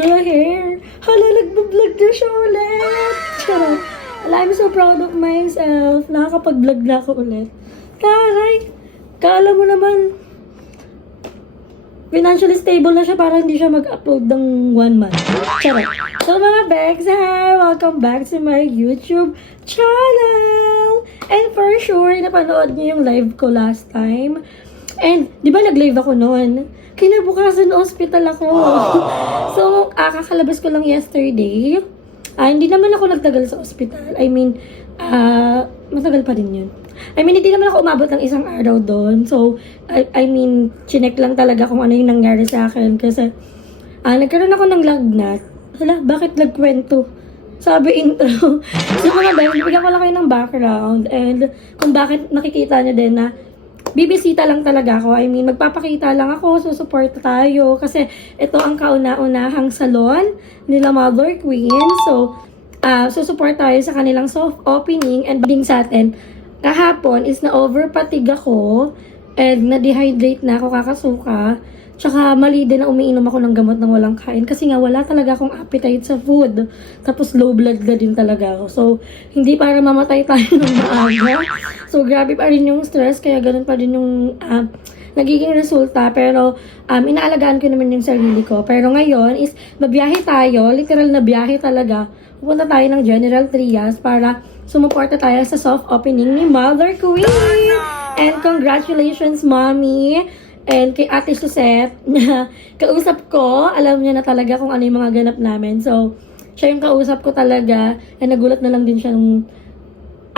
the hair. Hala, nagbablog na siya ulit. Charot. Hala, I'm so proud of myself. Nakakapag-vlog na ako ulit. Taray, kala mo naman, financially stable na siya para hindi siya mag-upload ng 1 month. Charot. So mga Bex, hi! Welcome back to my YouTube channel! And for sure, napanood niyo yung live ko last time. And, di ba nag-live ako noon? Kinabukasan hospital ako. So, kakalabas ko lang yesterday. Hindi naman ako nagtagal sa hospital. I mean, matagal pa din yun. I mean, hindi naman ako umabot ng isang araw doon. So, I mean, chinek lang talaga kung ano yung nangyari sa akin. Kasi, nagkaroon ako ng lagnat. Hala, bakit nagkwento? Sabi intro. So, mga dahil, bibigyan ko lang kayo ng background. And, kung bakit nakikita nyo din na bibisita lang talaga ako. I mean, magpapakita lang ako, susupport tayo. Kasi ito ang kauna-unahang salon nila Mother Queen. So, susupport tayo sa kanilang soft opening and bading sa atin. Kahapon is na-overpatig ako and na-dehydrate na ako kakasuka. Tsaka mali din na umiinom ako ng gamot ng walang kain kasi nga wala talaga akong appetite sa food. Tapos low blood na din talaga ako. So, hindi para mamatay tayo ng maaga. So, grabe pa rin yung stress kaya ganun pa din yung nagiging resulta. Pero, inaalagaan ko naman yung sarili ko. Pero ngayon is mabiyahe tayo, literal na biyahe talaga. Pupunta tayo ng General Trias para sumuporta tayo sa soft opening ni Mother Queen. And congratulations, Mommy! And kay Ate Suzette, na kausap ko, alam niya na talaga kung ano yung mga ganap namin. So, siya yung kausap ko talaga. And nagulat na lang din siya nung...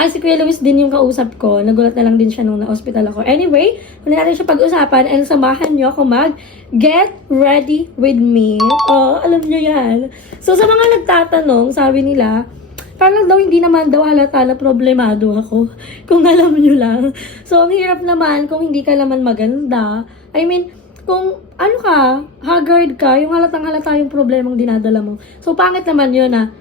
si Kuya Luis din yung kausap ko. Nagulat na lang din siya nung na-hospital ako. Anyway, muna natin siya pag-usapan and samahan niyo ako mag-get ready with me. Alam niyo yan. So, sa mga nagtatanong, sabi nila, parang daw hindi naman daw halata na problemado ako. Kung alam nyo lang. So, ang hirap naman kung hindi ka naman maganda. I mean, kung ano ka, haggard ka, yung halatang halata yung problemang dinadala mo. So, pangit naman yun na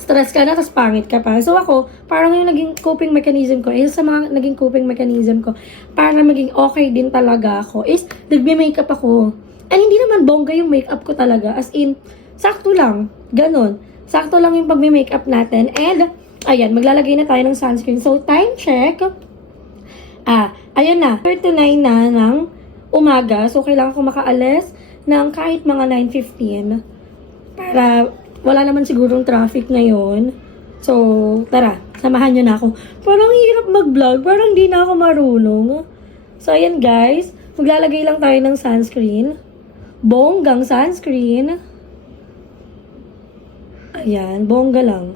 stress ka na, tapos pangit ka pa. So, ako, parang yung naging coping mechanism ko, sa mga naging coping mechanism ko, para maging okay din talaga ako, is nagme-makeup ako. And hindi naman bongga yung makeup ko talaga. As in, sakto lang. Ganon. Sakto lang yung pag-makeup natin. And, ayan, maglalagay na tayo ng sunscreen. So, time check. Ayan na. 39 na ng umaga. So, kailangan ko makaalis ng kahit mga 9:15. Para wala naman sigurong traffic ngayon. So, tara. Samahan nyo na ako. Parang hirap mag-vlog. Parang di na ako marunong. So, ayan guys. Maglalagay lang tayo ng sunscreen. Bonggang sunscreen. Ayan, bongga lang.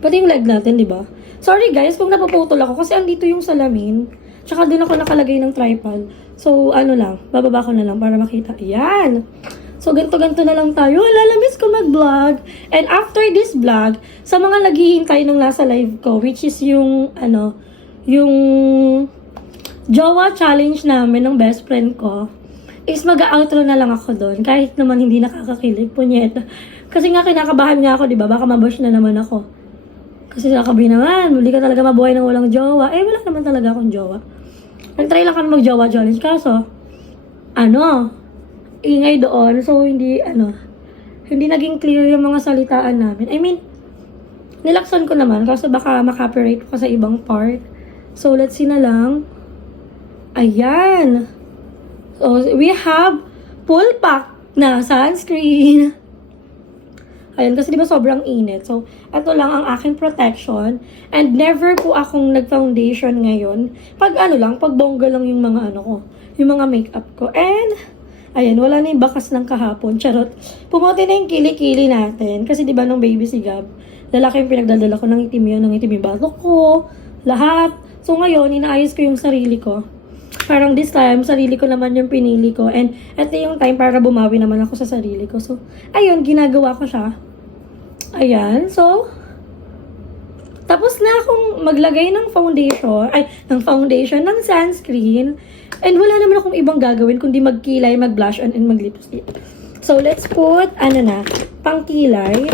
Pati yung leg natin, di ba? Sorry guys, kung napuputol ako kasi andito yung salamin. Tsaka doon ako nakalagay ng tripod. So, ano lang, bababa ko na lang para makita. Ayan! So, ganto-ganto na lang tayo. Lalamis ko mag-vlog. And after this vlog, sa mga naghihintay nung nasa live ko, which is yung, yung Jowa challenge namin ng best friend ko, is mag-outro na lang ako doon. Kahit naman hindi nakakakilig, punyeta. Kasi nga kinakabahan nga ako, di ba? Baka mabash na naman ako. Kasi sakabi naman, hindi ka talaga mabuhay ng walang jowa. Wala naman talaga akong jowa. Nag-try lang kami mag-jowa challenge. Kaso, ingay doon. So, hindi naging clear yung mga salitaan namin. I mean, nilaksan ko naman. Kaso baka makapirate ko sa ibang part. So, let's see na lang. Ayan. So, we have full pack na sunscreen. Ayan, kasi di ba sobrang init. So, ito lang ang aking protection. And never po akong nag-foundation ngayon. Pag pag bongga lang yung mga yung mga makeup ko. And, ayan, wala na yung bakas ng kahapon. Charot. Pumote na yung kili-kili natin. Kasi di ba nung baby si Gab, lalaki yung pinagdadala ko ng itim yun, ng itim yung batok ko. Lahat. So, ngayon, inaayos ko yung sarili ko. Parang this time, sarili ko naman yung pinili ko. And ito yung time para bumawi naman ako sa sarili ko. So, ayun, ginagawa ko siya. Ayan. So, tapos na akong maglagay ng foundation, ng sunscreen. And wala naman akong ibang gagawin kundi magkilay, mag-blush on, and mag-lipstick. So, let's put, pangkilay.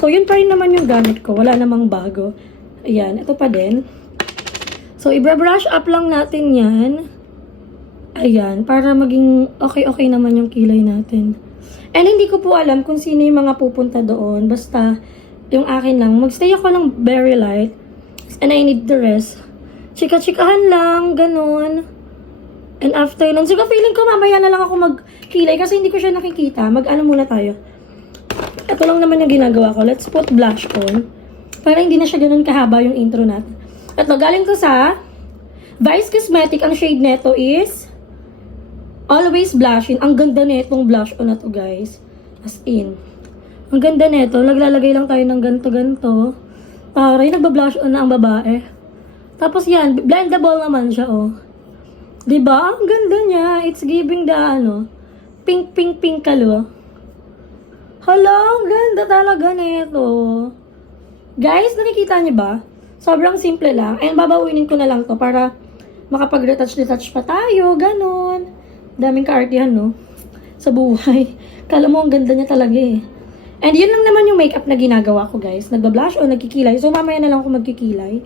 So, yun pa rin naman yung gamit ko. Wala namang bago. Ayan, ito pa din. So, i-brush up lang natin yan. Ayan, para maging okay-okay naman yung kilay natin. And hindi ko po alam kung sino yung mga pupunta doon. Basta, yung akin lang. Magstay ako ng very light. And I need the rest. Chika-chikahan lang, ganun. And after nun, siguro feeling ko mamaya na lang ako magkilay kasi hindi ko siya nakikita. Mag-ano muna tayo. Ito lang naman yung ginagawa ko. Let's put blush on. Para hindi na siya ganun kahaba yung intro natin. Ito, galing to sa Vice Cosmetic. Ang shade neto is Always Blushing. Ang ganda netong blush on na to, guys. As in. Ang ganda neto. Naglalagay lang tayo ng ganto-ganto. Taray, nagbablush on na ang babae. Tapos yan, blendable naman siya, oh. Diba? Ang ganda niya. It's giving the, pink, pink, pink kalo. Hala, ang ganda talaga nito. Guys, nakikita niyo ba? Sobrang simple lang. And babawinin ko na lang to para makapag-retouch-retouch pa tayo. Ganon. Daming kaartihan, no? Sa buhay. Kala mo, ang ganda niya talaga eh. And yun lang naman yung makeup na ginagawa ko, guys. Nagbablush o nagkikilay. So, mamaya na lang ako magkikilay.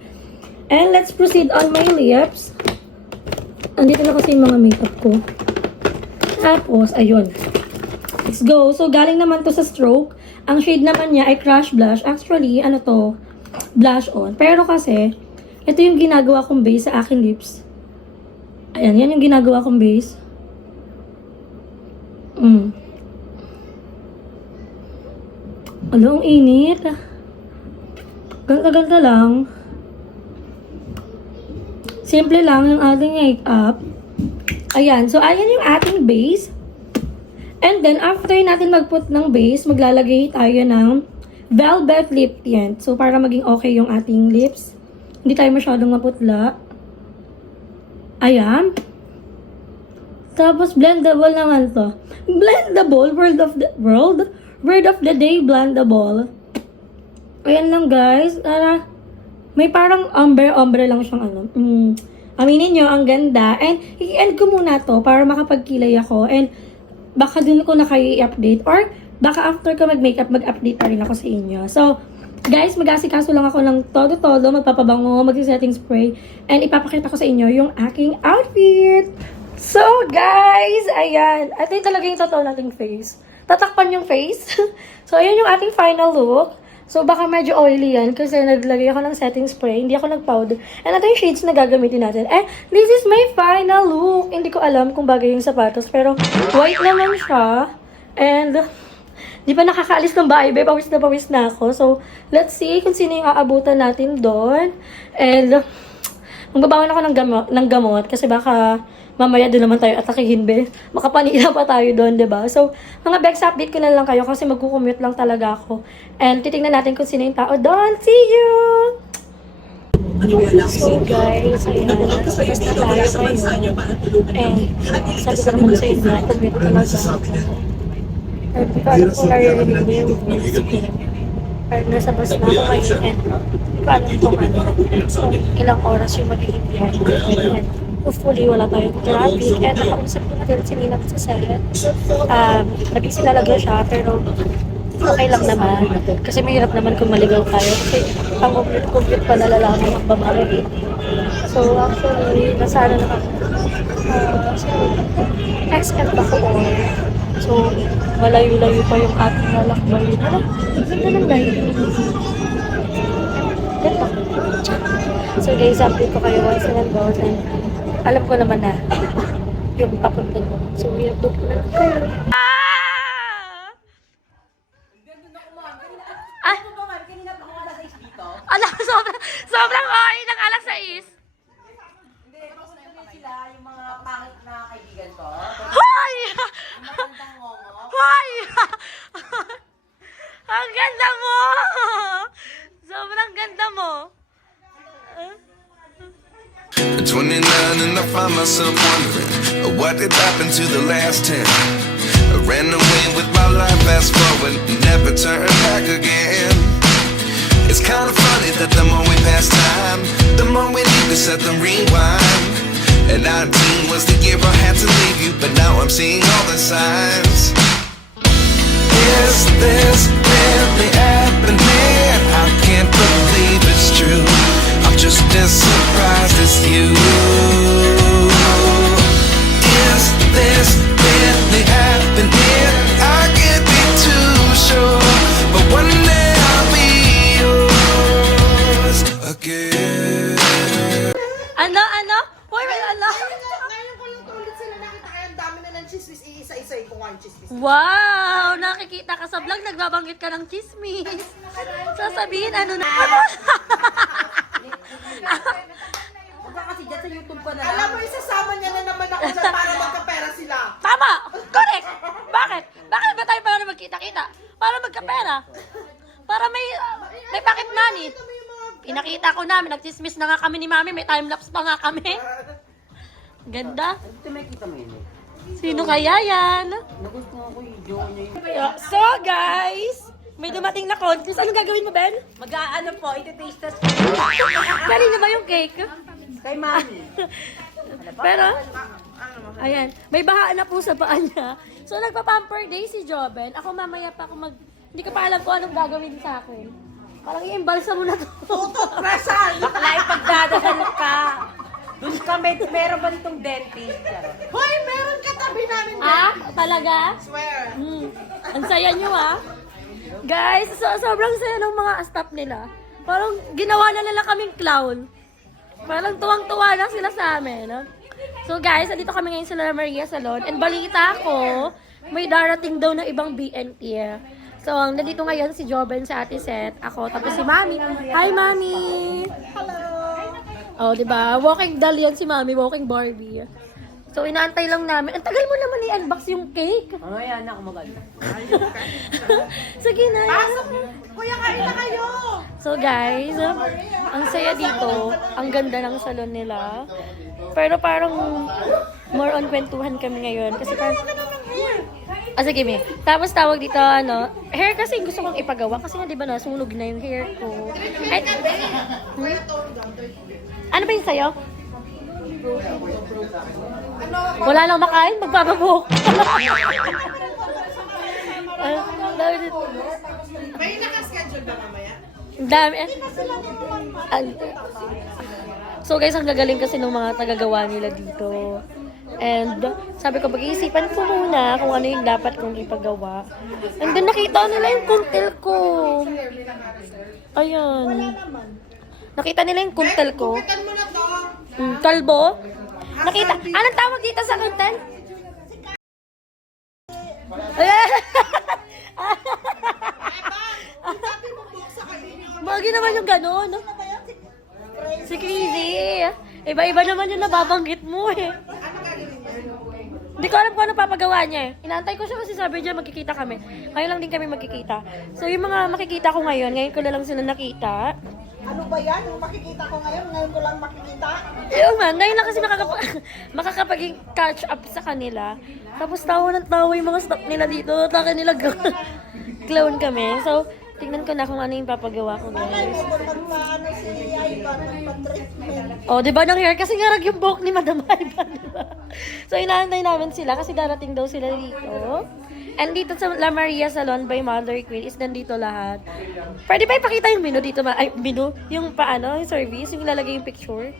And let's proceed on my lips. Andito na kasi yung mga makeup ko. Tapos, ayun. Let's go. So, galing naman to sa Stroke. Ang shade naman niya ay Crush Blush. Actually, blush on. Pero kasi, ito yung ginagawa kong base sa aking lips. Ayan, yan yung ginagawa kong base. Ang init. Ganda-ganda lang. Simple lang yung ating makeup. Ayan. So, ayan yung ating base. And then, after natin mag-put ng base, maglalagay tayo ng Velvet Lip Tint. So, para maging okay yung ating lips. Hindi tayo masyadong maputla. Ayan. Tapos, blendable naman to. Blendable. Word of the day, blendable. Ayan lang, guys. May parang ombre lang siyang aminin nyo, ang ganda. And, i-end ko muna to para makapagkilay ako. And, baka dun ko na kayo i-update. Or, baka after ko mag-makeup, mag-update pa rin ako sa inyo. So, guys, mag-asikaso lang ako ng todo-todo, magpapabango, mag-setting spray. And, ipapakita ko sa inyo yung aking outfit. So, guys, ayan. Ito yung talaga yung totoo nating face. Tatakpan yung face. So, ayan yung ating final look. So, baka medyo oily yan kasi naglagay ako ng setting spray. Hindi ako nag-powder. And ito yung shades na gagamitin natin. And this is my final look. Hindi ko alam kung bagay yung sapatos. Pero, white naman siya. And, di pa nakakaalis ng bahay. Pawis na ako. So, let's see kung sino yung aabutan natin doon. And, magbabawan ako ng gamot kasi baka mamaya doon naman tayo atakihin, be. Makapanila pa tayo doon, diba? So, mga Bex, update ko na lang kayo kasi magkukommute lang talaga ako. And titignan natin kung sino yung tao doon. See you! So, guys, ayan. Tapos na tayo ngayon. And, sabi ko naman sa inyo, commute talaga ako. Or, di ko alam kung naririnig mo yung voice ko. Or, nasa bus na ako ngayon. And, di ko alam kung ilang oras yung magiging biyahe. Hopefully, wala tayong traffic. And nakausap ko na din si Ninang sa set. Nag-busy talaga siya, pero okay lang naman. Kasi mahirap naman kung maligaw tayo. Kasi ang complete pa nalalaman ang babae. So, actually, nasa na ako. Expect ako. So, malayo-layo pa yung ating lalakbay. Ganda ng lighting. Ganda. So, guys, update ko kayo once and go. And alam ko naman na yung papunta ko. So, i-upload ko na kayo. Alam, sobrang okay ng alas 6. Hindi, gusto nila sila, yung mga pangit na kaibigan ko. Hoy! Yung magandang ngongo. Hoy! Ang ganda mo! Sobrang ganda mo. 29 and I find myself wondering what did happen to the last 10. I ran away with my life, fast forward, never turn back again. It's kind of funny that the more we pass time, the more we need to set the rewind. And 19 was the year I had to leave you, but now I'm seeing all the signs. Is this really happening? I can't believe it's true. I'm just as surprised as you. Wow! Nakikita ka sa vlog, nagbabanggit ka ng chismis. Sasabihin, ano na? Huwag ka kasi dyan sa YouTube ko na lang. Alam mo, isasama niya na naman ako na para magkapera sila. Tama! Correct! Bakit? Bakit ba tayo para magkita-kita? Para magkapera. Para may pocket money. Pinakita ko namin, nagchismis na nga kami ni Mami, may time-lapse pa nga kami. Ganda. Ito may kita mo yun eh. Sino kaya yan? Nagustuhan ko yung joke niya yun. So guys, may dumating na contest. Anong gagawin mo, Ben? Mag-aano po, iti-taste test Kanina ba yung cake? kay Mami. Pero, ayan, may bahaan na po sa paa niya. So, nagpa-pamper day si Joben. Ako mamaya pa ako hindi ko pa alam kung anong gagawin sa akin. Parang i-embalsa mo na to. Tutok-presan! Bakla ipagdadasal ka. Doon ka, meron ba nitong dentist? Hoy, meron katabi namin. Ah? Talaga? Swear. Ang saya nyo ah. Guys, sobrang saya ng mga staff nila. Parang ginawa na nila kaming clown. Parang tuwang-tuwa na sila sa amin. No? So guys, andito kami ngayon sa La Maria Salon. And balita ko, may darating daw na ibang BNT. So, nandito ngayon si Joben, si Ate Seth, ako, tapos si Mami. Hi, Mami! Hello! Oh, diba? Walking doll yan si Mami, walking Barbie. So, inaantay lang namin. Ang tagal mo naman i-unbox yung cake. Ano yan, ako maganda. Sige na. Kuya, kain na kayo! So guys, ang saya dito. Ang ganda ng salon nila. Pero parang more on kwentuhan kami ngayon. Kasi parang... sige, May. Tapos tawag dito, hair kasi gusto kong ipagawa. Kasi nga, di ba, nasunog na yung hair ko. Ay, ano ba yung sayo? Wala nang makain, magpapabuhok. May nakaschedule ba mamaya? Ang dami. So guys, ang gagaling kasi ng mga tagagawa nila dito. And sabi ko, pag-iisipan ko muna kung ano yung dapat kong ipagawa. And then nakita nila yung kuntel ko. Ayan. Nakita nila yung kuntel ko. Kupitan mo na to. Kalbo. Nakita. Anong tawag dito sa kuntel? Bagi naman yung gano'n. Si Crazy. Iba-iba naman yung nababanggit mo eh. Hindi ko alam kung ano papagawa niya eh. Inaantay ko siya kasi sabi niya magkikita kami. Ngayon lang din kami magkikita. So yung mga makikita ko ngayon ko na lang sila nakita. Ano ba yan? Yung makikita ko ngayon ko lang makikita. Yung man, ngayon lang kasi makakapag-catch up sa kanila. Tapos tawa ng tawa yung mga staff nila dito. Taka nila clown kami. So, tingnan ko na kung ano yung papagawa ko, guys. Magpaano si Ivan, magpa-treatment. Oh, di ba ng hair? Kasi ngarag yung buhok ni Madam Ivan, di ba? So, inaantay namin sila kasi darating daw sila dito. And dito sa La Maria Salon by Mother Queen is nandito lahat. Pwede ba ipakita yung menu dito? Menu? Yung paano? Yung service? Yung ilalagay yung picture?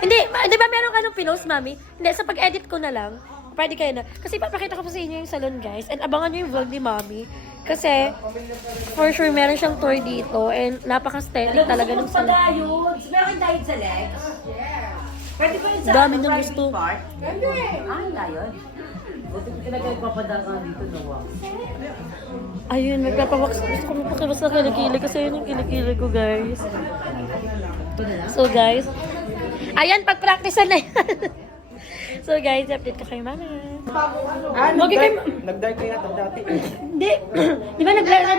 Hindi. Di ba meron ka nung pinost, Mami? Hindi. Sa pag-edit ko na lang. Pwede kayo na. Kasi papakita ko pa sa inyo yung salon, guys. And abangan nyo yung vlog ni Mami. Kasi, for sure, meron siyang tour dito. And napaka-steady talaga ng salon. Meron kang diet sa legs? Pwede ko yun sa Dami niyang gusto. part? Pwede. Wala yun. Buti ko talaga ipapadaan dito na wow. Ayun, magpapawax. Gusto ko magpakiwas na kilikili kasi yun yung kilikili ko, guys. So, guys. Ayan, pag-practicean na yan. So, guys, update ka kay Mama. Nag-dart kaya ito dati. Hindi. Di ba literal?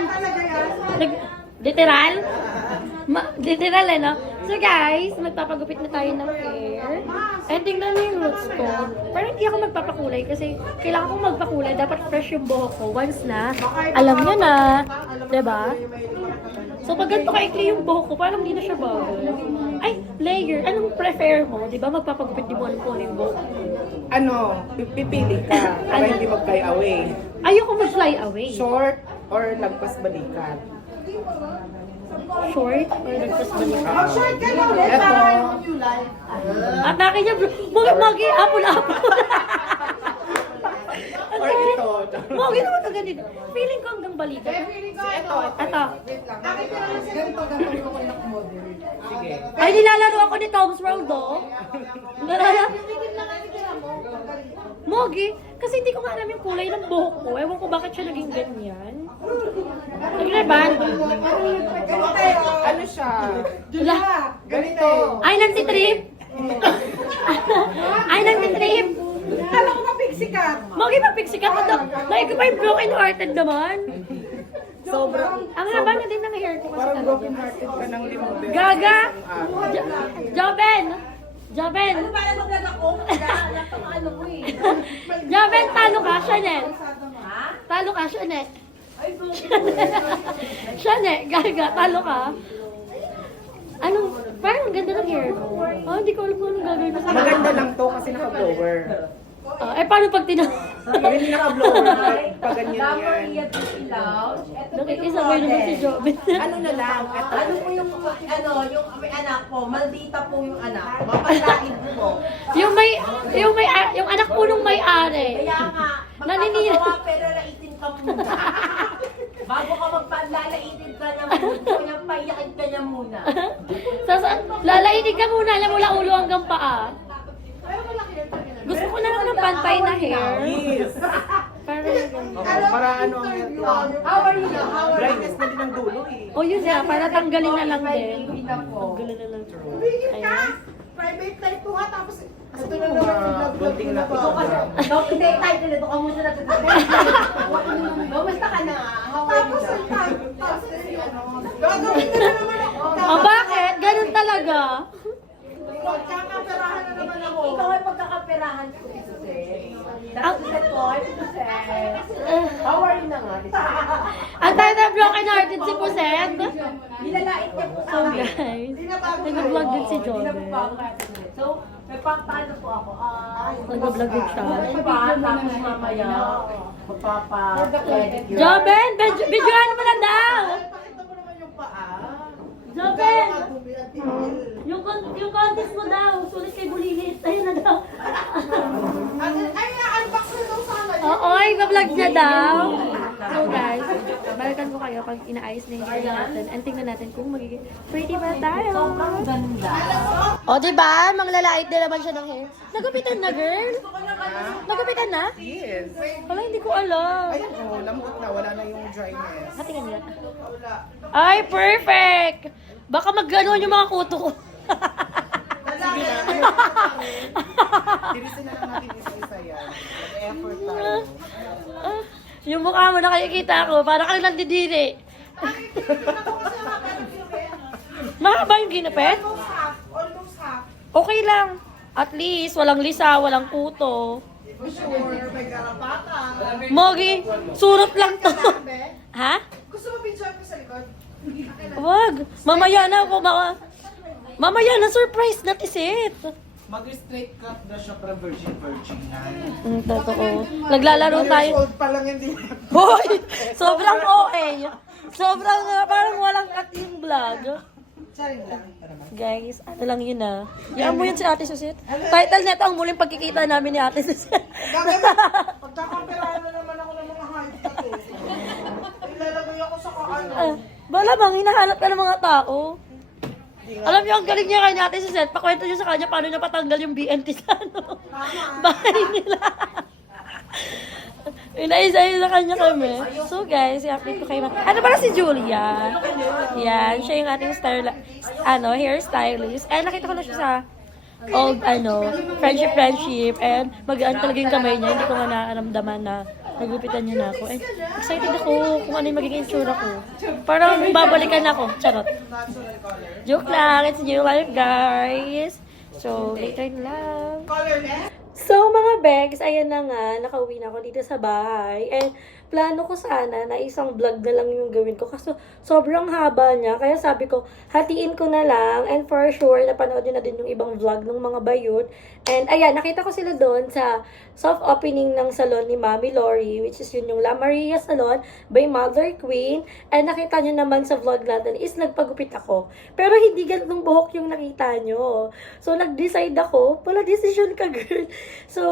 Literal no? So guys, magpapagupit na tayo ng hair. And tingnan mo yung roots ko. Parang hindi ako magpapakulay kasi kailangan kong magpakulay. Dapat fresh yung buhok ko once na alam nyo na. Diba? So pag ganito kaikli yung buhok ko, parang hindi na siya bago. Ay, layer. Anong prefer mo? Diba magpapagupit di mo ano kung yung buhok? Ano, pipili ka para hindi mag-fly away. Ayoko mag-fly away. Short or lagpas balikat. Short or nagpas balikan? Short ka na ulit Eto. para yung new life. Atake niya, bro. Magi, apple. Or ito. Magi naman ka ganito. Feeling ko hanggang balikat. Ito. Ito. Sige. Ay, nilalaro ako ni Tom's World, oh. Mogi, Kasi hindi ko nga alam yung kulay ng buhok ko. Ewan ko bakit siya naging ganyan. Nag-reband. Ano siya? Wala. Ganito. Ay, nagtitrip. Ay, nagtitrip. Kala ko mapiksi ka. Magi mapiksi ka pa daw. Like, pa yung broken hearted naman. Sobrang, Ang haba na din ng hair ko kasi parang talaga. broken hearted ka ng limang beses. Gaga! Joben! Joben! Para mag-vlog ako, naghahanap ang ano ko eh. Joben, talo ka, Chanel. Ha? Talo ka, Chanel. Ay, so, Chanel, gaga, talo ka. Anong, parang ang ganda ng hair ko. Oh, hindi ko alam kung anong gagawin ko sa Maganda lang to kasi naka-blower. paano pag Pag hindi naka-blower, pag ganyan yan. Maria Lounge. Ito po yung Nakikisabay naman si Joben. Ano na lang, eto. Ano po yung, yung may anak po, maldita po yung anak. Mapalain po. yung anak po nung may-ari. Kaya nga, Naninira. magpapagawa pero laitin ka muna. Bago ka magpalalaitin ka niya muna, payakin ka niya muna. Lalainig ka muna, alam mo la ulo hanggang paa. Gusto ko na lang ng pantay na hair. Yes. Parang ganun. Para ano ang hair ko. How are you? How are you? Brightness na din ang dulo eh. O yun nga, para tanggalin na lang din. Baby na po. Tanggalin na lang. Bigit ka. Ayan. Private life ko nga, tapos Ito na naman, bunting na Ito kasi, hindi, tayo na ito ka muna natin. Basta ka na. How are you? tapos gagawin na naman ako. O bakit? Ganun talaga. Magkakaperahan na naman ako. Ikaw ay pagkakaperahan ko, Suzette. That's the point, Suzette. How are you na nga? Ang tayo na broken hearted si Puset. Nilalait niya po So kami. guys, nag-vlog din si Joven. So, may paano po ako? Nag-vlog din siya. Diba? Tapos mamaya, magpapa-pedicure. Joven, videohan mo na daw. Pakita mo naman yung paa. Joven, Dumi at tigil. yung contest mo daw, sulit kay Bulilit. Ayun na daw. Ay, unbox na daw sana. Oo, i-vlog niya daw. So guys, balikan ko kayo pag inaayos na yung hair natin and tingnan natin kung magiging pretty ba tayo. Sobrang ganda. O, diba? Manglalait din naman siya ng hair. Nagupitan na, girl? Nagupitan na? Yes. Wala, hindi ko alam. Ayun oh, lamot na, wala na yung dryness. Hatingan nga. Ay, perfect! Baka mag-ganon yung mga kuto ko. Tirisin na lang natin isa-isa yan. Mag-effort tayo. Yung mukha mo nakikita ko, parang kang nandidiri. Mahaba yung ginapet? Almost half. Okay lang. At least, walang lisa, walang kuto. Sure, may karapatan. Mogi, surot lang to. Be, Ha? gusto mo picture ko sa likod? Wag. Mamaya na ako, mamaya na surprise na tisit. Mag-straight cut na siya para virgin na. Totoo. Naglalaro tayo. Old pa lang hindi. Hoy! Sobrang okay. Sobrang parang walang cut yung vlog. Charing lang. Guys, ano lang yun ah. Yan mo yun si Ate Susit. Title nito ang muling pagkikita namin ni Ate Susit. Pagkakaperahan na naman ako ng mga hype cut eh. Ilalagay ako sa kaano. Malamang, hinahanap ka ng mga tao. Alam niyo, ang galing niya kay Ate Susit. Pakwento niyo sa kanya paano niya patanggal yung BNT sa ano. Bahay nila. Inaisa-isa kanya kami. So guys, i-update ko kayo. Ano pala si Julia? Yan, siya yung ating hairstylist. And nakita ko na siya sa old, friendship. And magaan talaga yung kamay niya. Hindi ko nga nakaramdaman na nagupitan niya na ako. And excited ako kung ano yung magiging itsura ko. Parang babalikan ako. Charot. Joke lang. It's new life, guys. So, later na lang. So, mga bags, ayan na nga, nakauwi na ako dito sa bahay. And, plano ko sana na isang vlog na lang yung gawin ko. Kasi sobrang haba niya. Kaya sabi ko, hatiin ko na lang. And for sure, napanood nyo na din yung ibang vlog ng mga bayot. And, ayan, nakita ko sila doon sa soft opening ng salon ni Mami Lori, which is yun yung La Maria Salon by Mother Queen. And nakita nyo naman sa vlog natin is nagpagupit ako. Pero hindi ganitong buhok yung nakita nyo. So, nag-decide ako. Wala decision ka, girl. So,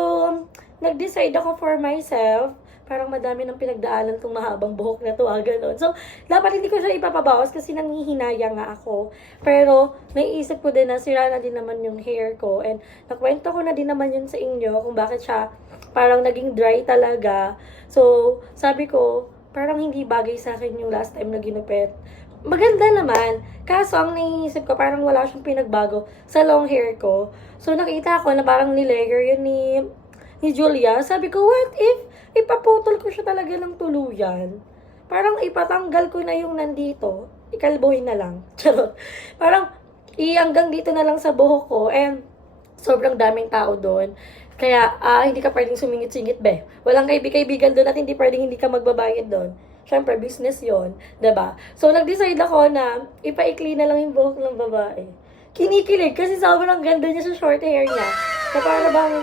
nag-decide ako for myself. parang madami ng pinagdaanan tong mahabang buhok na to, ganon. So, dapat hindi ko siya ipapabawas kasi nangihinaya nga ako. Pero, naiisip ko din na sira na din naman yung hair ko. And, nakwento ko na din naman yun sa inyo kung bakit siya parang naging dry talaga. So, sabi ko, parang hindi bagay sa akin yung last time na ginupit. Maganda naman. Kaso, ang naiisip ko, parang wala siyang pinagbago sa long hair ko. So, nakita ko na parang nilayer yun ni Julia. Sabi ko, what if ipaputol ko siya talaga ng tuluyan? Parang ipatanggal ko na yung nandito. Ikalbohin na lang. Charot. Parang hanggang dito na lang sa buhok ko. And sobrang daming tao doon. Kaya, hindi ka pwedeng sumingit-singit, be. Walang kaibigan doon at hindi pwedeng hindi ka magbabayad doon. Siyempre, business yon, diba? So, nag-decide ako na ipaikli na lang yung buhok ng babae. Kinikilig kasi sobrang ganda niya sa short hair niya. Na para bang,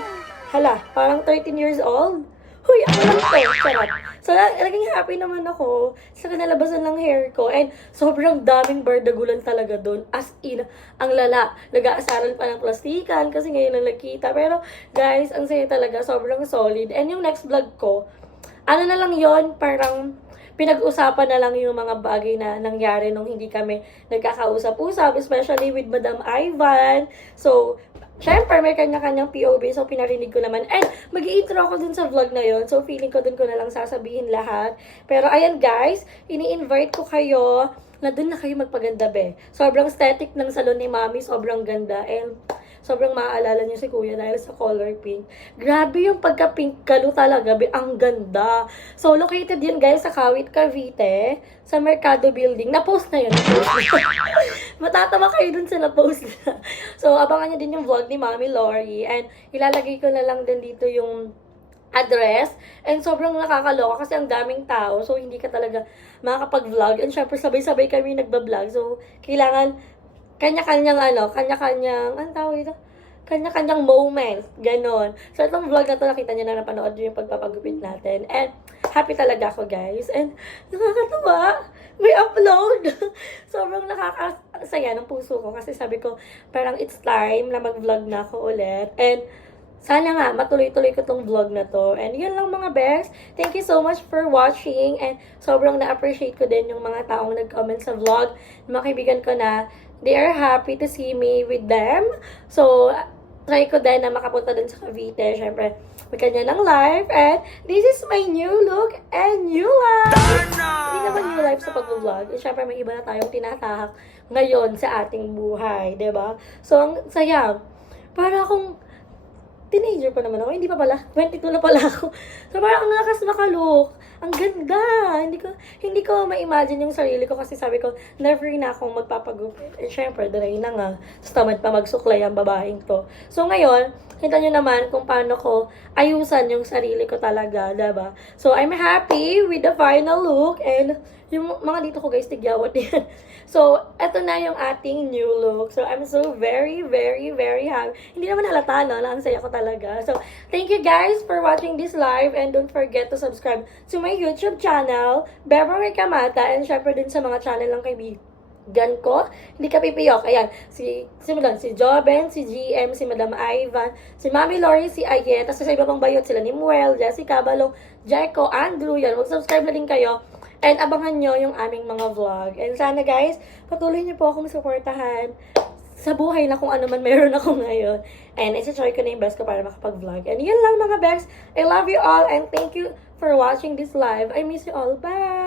parang 13 years old. Huy, ako lang to. Charot. So, naging happy naman ako sa kinalabasan ng hair ko. And sobrang daming bardagulan talaga doon. As in, ang lala. Nag-aasaran pa ng plastikan kasi ngayon lang nakita. Pero, guys, ang saya talaga. Sobrang solid. And yung next vlog ko, ano na lang yon, parang pinag-usapan na lang yung mga bagay na nangyari nung hindi kami nagkakausap-usap, especially with Madam Ivan. So, syempre, may kanya-kanyang POV, so pinarinig ko naman. And mag-i-intro ako dun sa vlog na yon, so feeling ko dun ko na lang sasabihin lahat. Pero ayan guys, ini-invite ko kayo na dun na kayo magpaganda, be. Sobrang aesthetic ng salon ni Mami, sobrang ganda. And sobrang maaalala niyo si Kuya dahil sa color pink. Grabe yung pagka-pink kalo talaga, be. Ang ganda. So, located yun guys sa Kawit, Cavite, sa Mercado Building. Na-post na yun. Matatawa kayo dun sa na-post na. So, abangan niyo din yung vlog ni Mami Lori. And ilalagay ko na lang din dito yung address. And sobrang nakakaloka kasi ang daming tao. So, hindi ka talaga makakapag-vlog. And syempre, sabay-sabay kami nagba-vlog. So, kailangan kanya-kanyang anong tawag ito? Kanya-kanyang moment. Ganon. So, itong vlog na to, nakita niyo na napanood niyo yung pagpapagupit natin. And, happy talaga ako, guys. And, nakakatawa. May upload. Sobrang nakakasaya ng puso ko. Kasi sabi ko, parang it's time na mag-vlog na ako ulit. And, sana nga, matuloy-tuloy ko tong vlog na to. And yun lang mga best. Thank you so much for watching. And sobrang na-appreciate ko din yung mga taong nag-comment sa vlog. Mga kaibigan ko na they are happy to see me with them. So, try ko din na makapunta din sa Cavite. Siyempre, may kanya ng live. And this is my new look and new life. Hindi naman new life sa pag-vlog. Siyempre, may iba na tayong tinatahak ngayon sa ating buhay. Diba? So, ang saya. Para akong teenager pa naman ako. Hindi pa pala. 22 na pala ako. So, parang ang lakas makalook. Ang ganda. Hindi ko ma-imagine yung sarili ko kasi sabi ko, never na akong magpapagupit. And syempre, dry na nga. Tapos tamad pa magsuklay ang babaeng to. So, ngayon, kita nyo naman kung paano ko ayusan yung sarili ko talaga, diba? So, I'm happy with the final look. And yung mga dito ko guys, tigyawat yan. So, eto na yung ating new look. So, I'm so very, very, very happy. Hindi naman halata, no? Ang saya ko talaga. So, thank you guys for watching this live. And don't forget to subscribe to my YouTube channel, Beverly Kamata. And syempre din sa mga channel ng kaibigan ko. Hindi ka pipiyok. Ayan, si Joben, si GM, si Madam Ivan, si Mami Lori, si Ayet. Tapos sa iba pang bayot sila ni Muel, Jessica Balong, Jeko, Andrew. Yan, mag-subscribe na din kayo. And abangan nyo yung aming mga vlog. And sana guys, patuloy nyo po akong supportahan sa buhay na kung ano man meron ako ngayon. And isa-try ko na yung best ko para makapag-vlog. And yun lang mga begs. I love you all and thank you for watching this live. I miss you all. Bye!